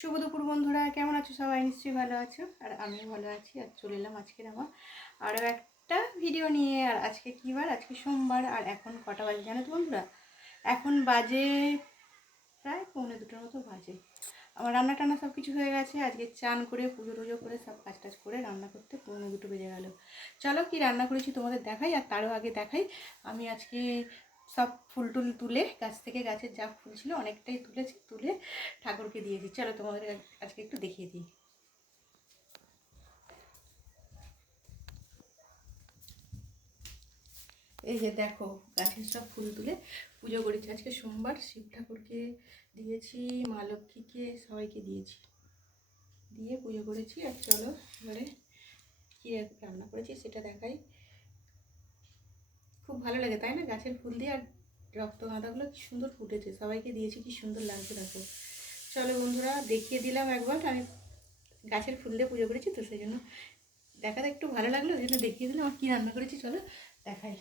শুভ দুপুর বন্ধুরা, কেমন আছো সবাই? নিশ্চয়ই ভালো আছো, আর আমিও ভালো আছি। আর চলে এলাম আজকের আমার আরও একটা ভিডিও নিয়ে। আর আজকে কী বার? আজকে সোমবার। আর এখন কটা বাজে জানো তো বন্ধুরা? এখন বাজে প্রায় 1:45 মতো বাজে। আমার রান্না টান্না সব কিছু হয়ে গেছে। আজকে চান করে পুজো টুজো করে সব কাজ টাজ করে রান্না করতে 1:45 বেজে গেল। চলো কি রান্না করেছি তোমাদের দেখাই। আর তারও আগে দেখাই, আমি আজকে সব ফুল টুল তুলে গাছ থেকে, গাছের যা ফুল ছিল অনেকটাই তুলেছি, তুলে ঠাকুরকে দিয়েছি। চলো তোমাদের আজকে একটু দেখিয়ে দিই। এই যে দেখো, গাছের সব ফুল তুলে পুজো করেছি। আজকে সোমবার, শিব ঠাকুরকে দিয়েছি, মা লক্ষ্মীকে, সবাইকে দিয়েছি, দিয়ে পুজো করেছি। আর চলো এবারে কী রান্না করেছি সেটা দেখাই। খুব ভালো লাগে তাই না, গাছের ফুল দিয়ে। আর রক্ত গাঁদাগুলো কি সুন্দর ফুটেছে, সবাইকে দিয়েছি, কি সুন্দর লাগছে দেখো। চলো বন্ধুরা, দেখিয়ে দিলাম একবার। আমি গাছের ফুল দিয়ে পুজো করেছি তো, সেই জন্য দেখাতে একটু ভালো লাগলো, ওই জন্য দেখিয়ে দিলাম। আর কী রান্না করেছি চলো দেখাই।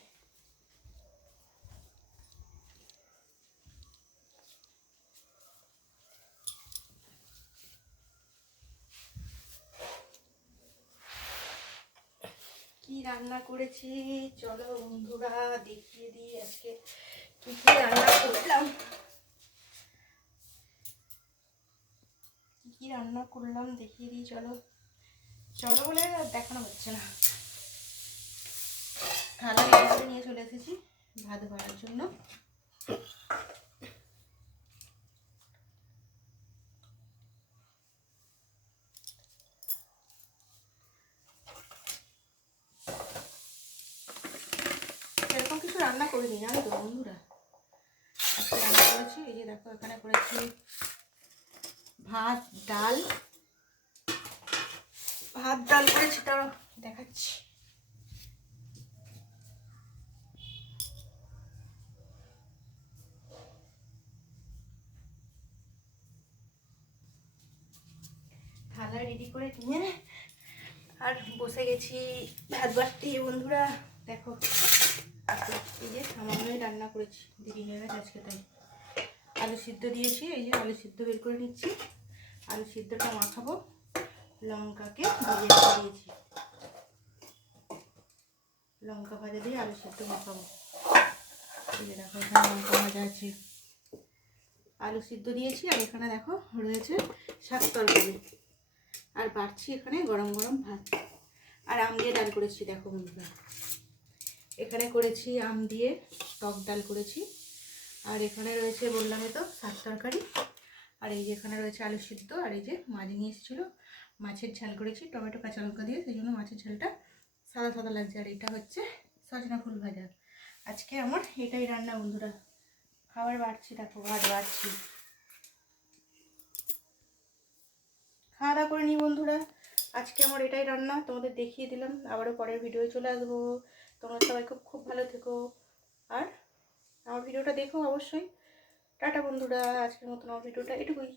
কি রান্না করেছি চলো বন্ধুরা দেখিয়ে দিই। আজকে কি কি রান্না করলাম, কি কি রান্না করলাম দেখিয়ে দিই। চলো চলো বলে দেখানো হচ্ছে না। থালা করে নিয়ে চলে এসেছি ভাত বাড়ার জন্য। এরকম কিছু রান্না করিনি জানো তো বন্ধুরা। আজকে রান্না করেছি, এই যে দেখো, এখানে করেছি ভাত ডাল করেছি, তাও দেখাচ্ছি। থালা রেডি করে নিয়ে আর বসে গেছি ভাত বাড়তে বন্ধুরা। দেখো এই যে সামান্যই রান্না করেছি, দেরি হয়ে গেছে আজকে তাই। আলু সিদ্ধ দিয়েছি, এই যে আলু সিদ্ধ বের করে নিচ্ছি। আলু সিদ্ধটা মাখাবো, লঙ্কাকে ভেজে দিয়েছি, লঙ্কা ভাজা দিয়ে আলু সিদ্ধ মাখাবো। এই যে দেখো, এখানে লঙ্কা ভাজা আছে, আলু সিদ্ধ দিয়েছি। আর এখানে দেখো রয়েছে শাক তরকারি, আর বাড়ছি এখানে গরম গরম ভাত। আর আম দিয়ে ডাল করেছি দেখো বন্ধুরা। এখানে করেছি আম দিয়ে টক ডাল করেছি। আর এখানে রয়েছে বললামই তো শাক তরকারি। আর এই যে এখানে রয়েছে আলু সিদ্ধ। আর এই যে মাছ নিয়ে এসেছিলো, মাছের ঝাল করেছি টমেটো কাঁচা লঙ্কা দিয়ে, সেই জন্য মাছের ঝালটা সাদা সাদা লাগছে। আর এটা হচ্ছে সজনা ফুল ভাজা। আজকে আমার এটাই রান্না বন্ধুরা। খাবার বাড়ছি দেখো, ভাত বাড়ছি, খাওয়া দাওয়া করে নিই বন্ধুরা। আজকে আমার এটাই রান্না, তোমাদের দেখিয়ে দিলাম। আবারও পরের ভিডিওয়ে চলে আসবো। তোমরা সবাই খুব খুব ভালো থেকো, আর আমার ভিডিওটা দেখো অবশ্যই। টাটা বন্ধুরা, আজকের মতন আমার ভিডিওটা এটুকুই।